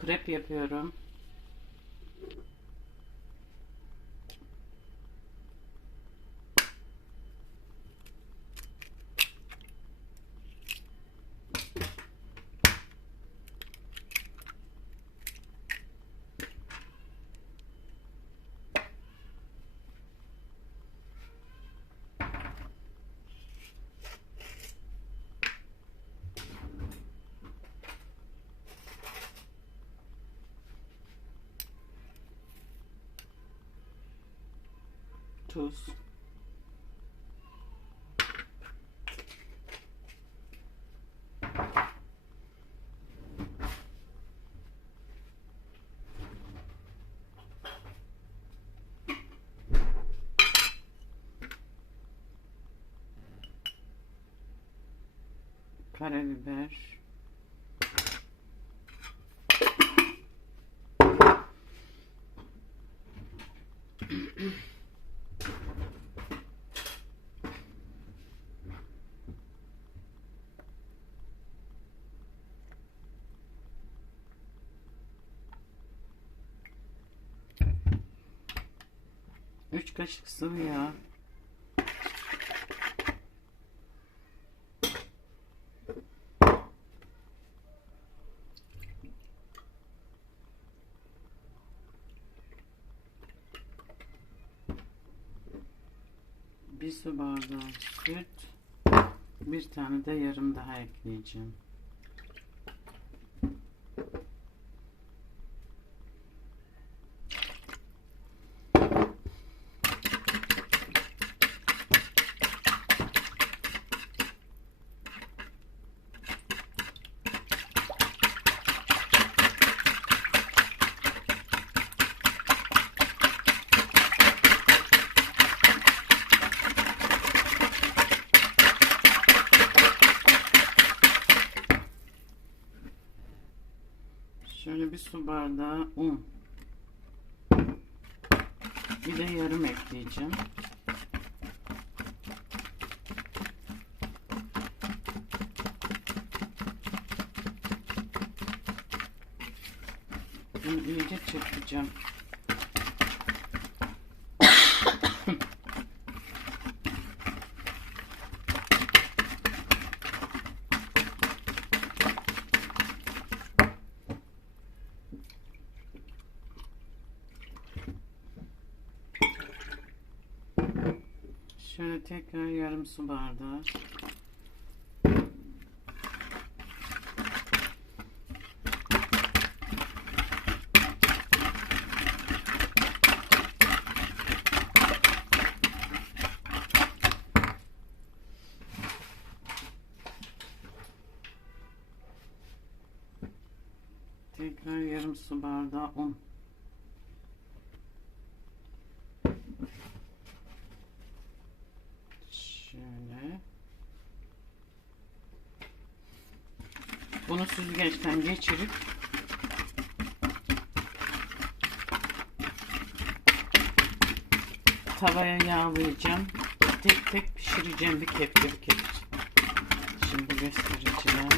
Krep yapıyorum. Tuz. Karabiber. Üç kaşık sıvı yağ. Bir su bardağı süt. Bir tane de yarım daha ekleyeceğim. Şöyle bir su bardağı un. Bir de yarım ekleyeceğim. Bunu iyice çırpacağım. Şöyle tekrar yarım su bardağı. Tekrar yarım su bardağı un. Şöyle. Bunu süzgeçten geçirip tavaya yağlayacağım. Tek tek pişireceğim bir kepçe bir kepçe. Şimdi göstereceğim.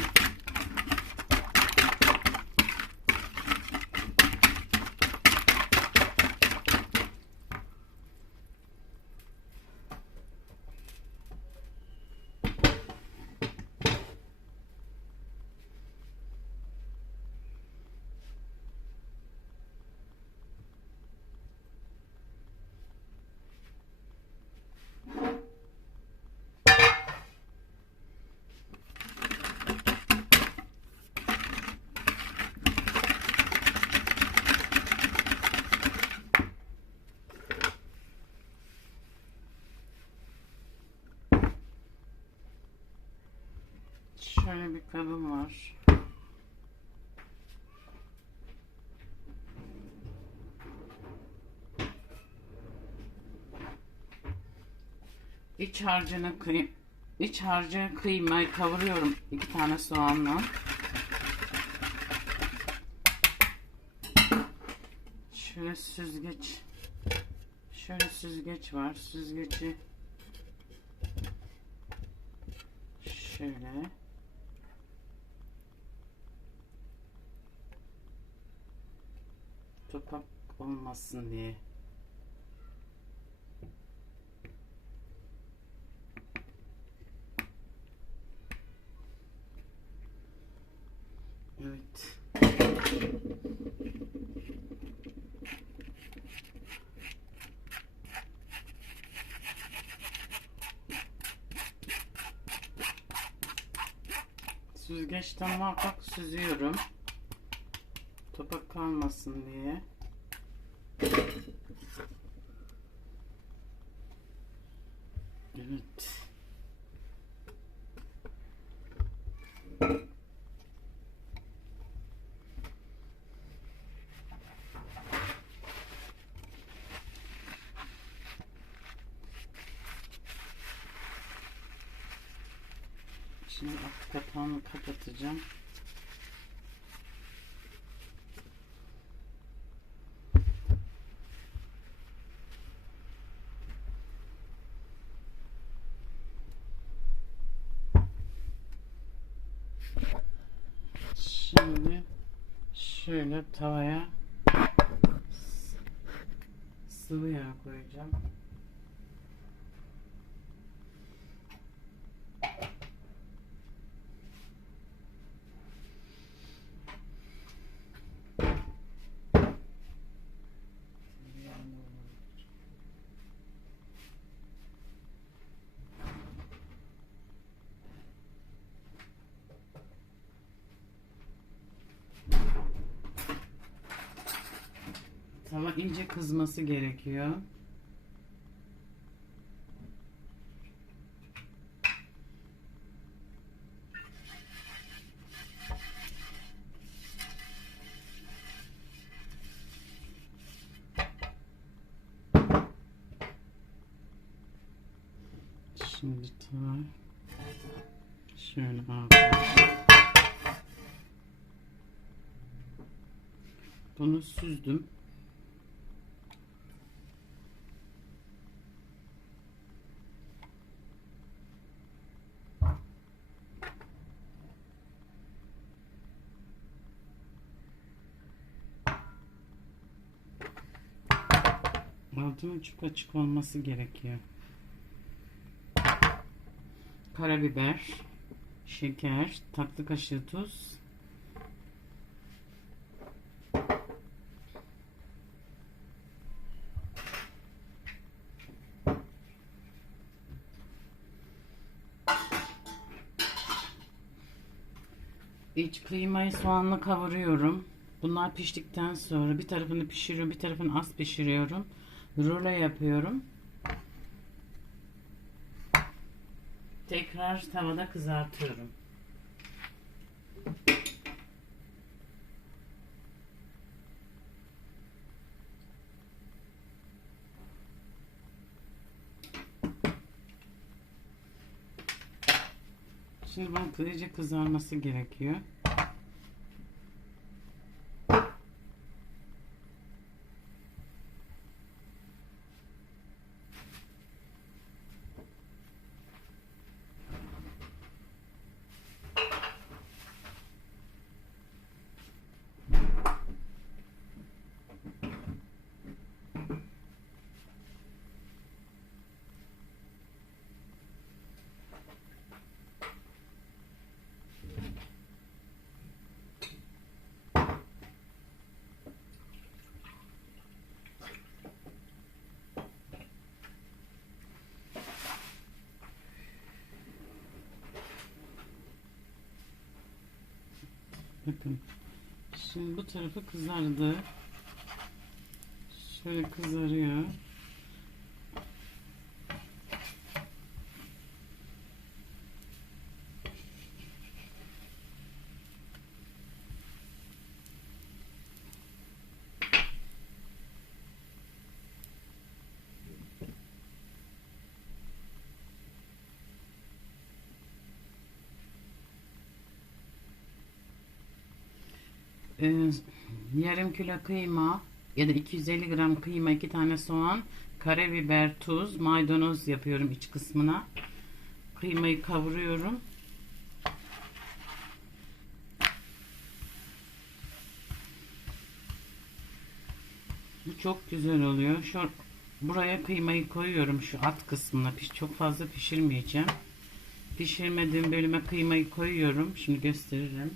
Kabım var. İç harcını kıy iç harcı kıymayı kavuruyorum iki tane soğanla. Şöyle süzgeç. Şöyle süzgeç var. Süzgeci şöyle topak olmasın diye. Evet. Süzgeçten muhakkak süzüyorum. Topak kalmasın diye. Evet. Şimdi alt kapağını kapatacağım. Şimdi şöyle tavaya sıvı yağ koyacağım. Tava ince kızması gerekiyor. Şimdi tava şöyle arkadaşlar. Bunu süzdüm. Altının açık açık olması gerekiyor. Karabiber, şeker, tatlı kaşığı tuz. İç kıymayı soğanla kavuruyorum. Bunlar piştikten sonra bir tarafını pişiriyorum, bir tarafını az pişiriyorum. Rulo yapıyorum. Tekrar tavada kızartıyorum. Şimdi bu iyice kızarması gerekiyor. Bakın. Şimdi bu tarafı kızardı. Şöyle kızarıyor. Ee, yarım kilo kıyma ya da 250 gram kıyma, iki tane soğan, karabiber, tuz, maydanoz yapıyorum iç kısmına. Kıymayı kavuruyorum. Bu çok güzel oluyor. Şu buraya kıymayı koyuyorum şu alt kısmına. Piş, çok fazla pişirmeyeceğim. Pişirmediğim bölüme kıymayı koyuyorum. Şimdi gösteririm.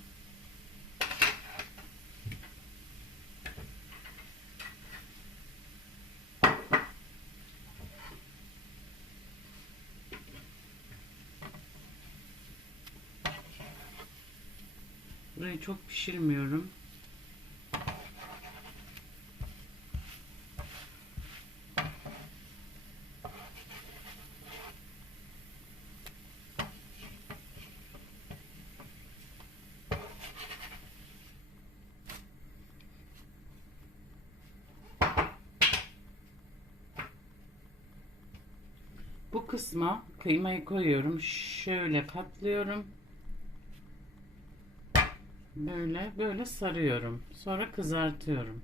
Burayı çok pişirmiyorum. Bu kısma kıymayı koyuyorum. Şöyle katlıyorum. Böyle böyle sarıyorum. Sonra kızartıyorum.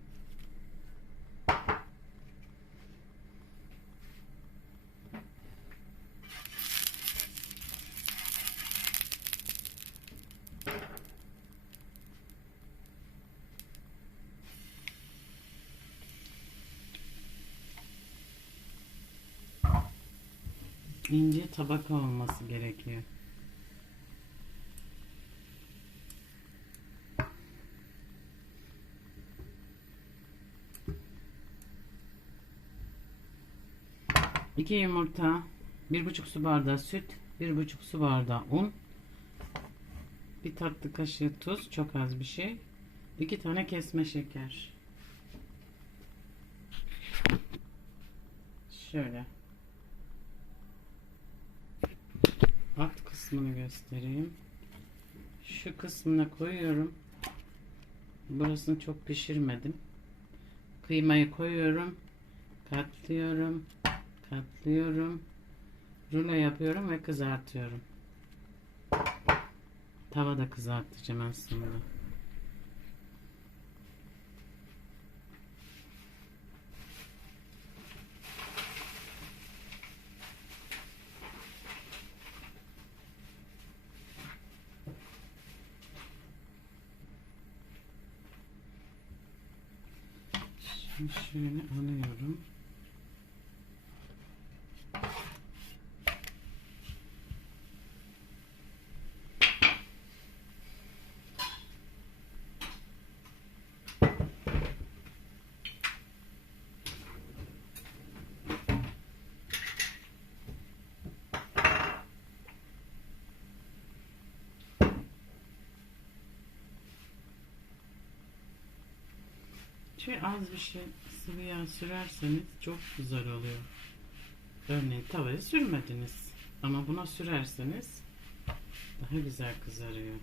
ince tabaka olması gerekiyor. İki yumurta, bir buçuk su bardağı süt, bir buçuk su bardağı un, bir tatlı kaşığı tuz, çok az bir şey, iki tane kesme şeker. Şöyle. alt kısmını göstereyim. Şu kısmına koyuyorum. Burasını çok pişirmedim. Kıymayı koyuyorum. Katlıyorum. Katlıyorum. Rulo yapıyorum ve kızartıyorum. Tavada kızartacağım aslında. Şimdi şöyle alıyorum. Şöyle az bir şey sıvı yağ sürerseniz çok güzel oluyor. Örneğin tavaya sürmediniz. Ama buna sürerseniz daha güzel kızarıyor.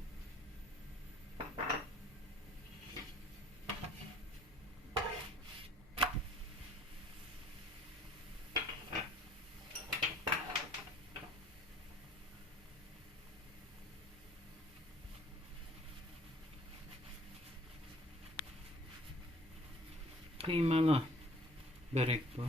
Kıymalı börek bu.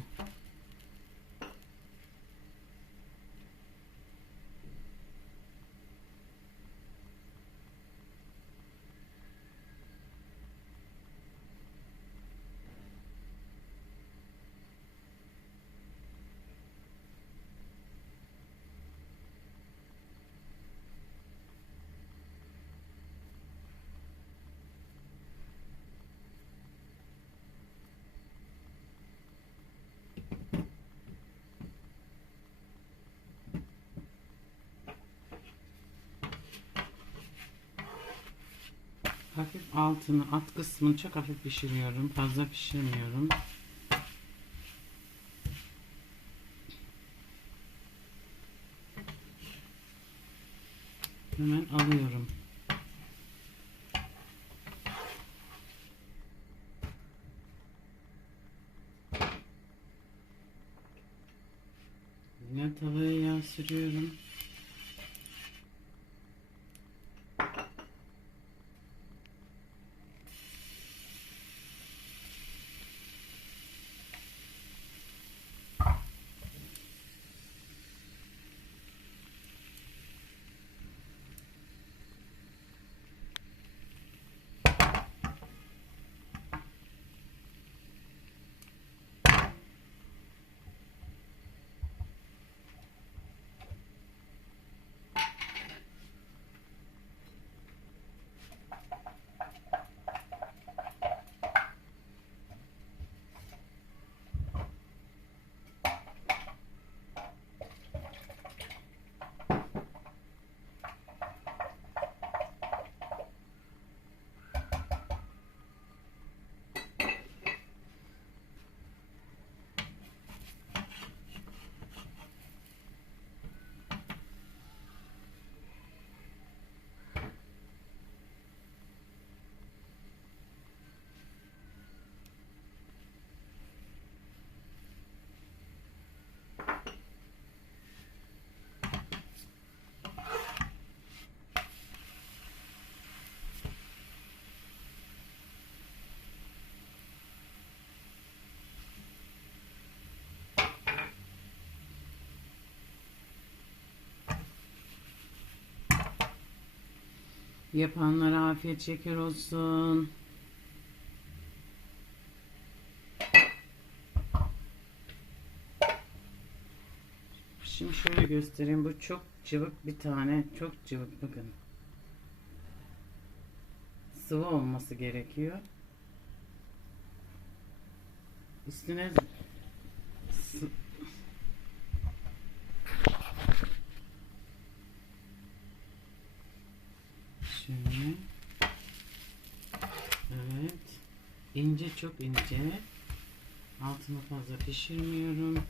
Hafif altını, alt kısmını çok hafif pişiriyorum. Fazla pişirmiyorum. Hemen alıyorum. Yine tavaya yağ sürüyorum. Yapanlara afiyet şeker olsun. Şimdi şöyle göstereyim. Bu çok cıvık bir tane. Çok cıvık bakın. Sıvı olması gerekiyor. Üstüne sı- Şöyle. Evet. İnce çok ince. Altını fazla pişirmiyorum.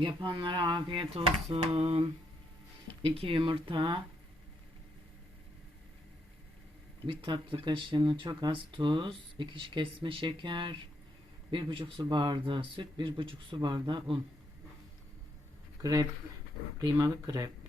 Yapanlara afiyet olsun. İki yumurta. Bir tatlı kaşığına çok az tuz. iki kesme şeker. Bir buçuk su bardağı süt. Bir buçuk su bardağı un. Krep. Kıymalı krep.